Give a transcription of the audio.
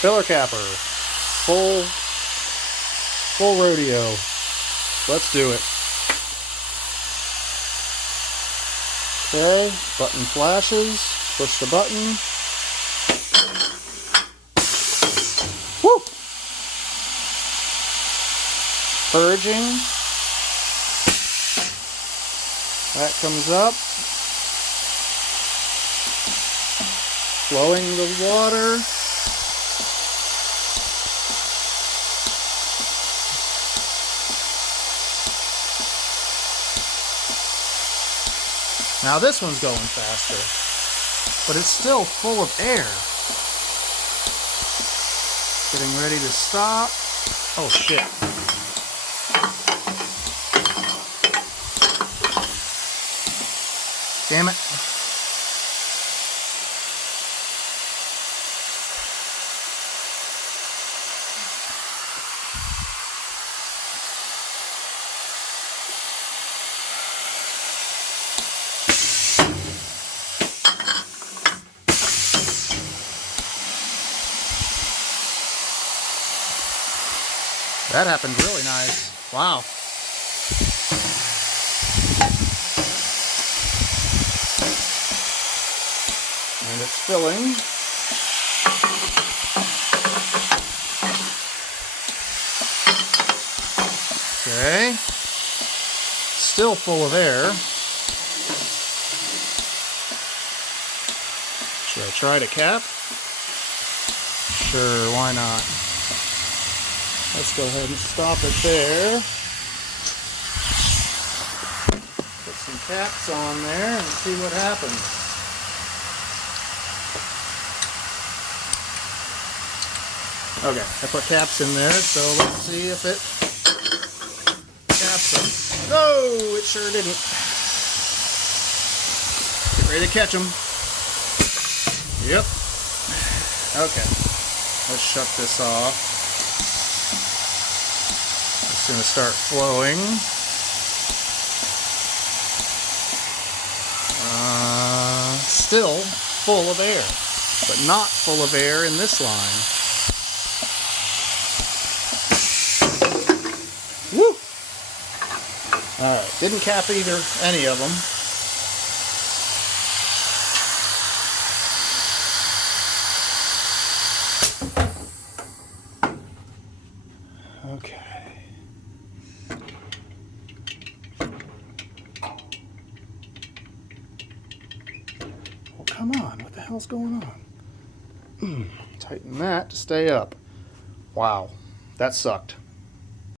Filler capper. Full rodeo. Let's do it. Okay, button flashes. Push the button. Woo! Purging. That comes up. Flowing the water. Now this one's going faster, but it's still full of air. Getting ready to stop. Oh shit. Damn it. That happened really nice. Wow. And it's filling. Okay. Still full of air. Should I try to cap? Sure, why not? Let's go ahead and stop it there. Put some caps on there and see what happens. Okay, I put caps in there, so let's see if it caps them. No, it sure didn't. Get ready to catch them. Yep. Okay, let's shut this off. It's going to start flowing. Still full of air, but not full of air in this line. Woo! Alright, didn't cap any of them. Okay. Well, come on. What the hell's going on? Tighten that to stay up. Wow. That sucked.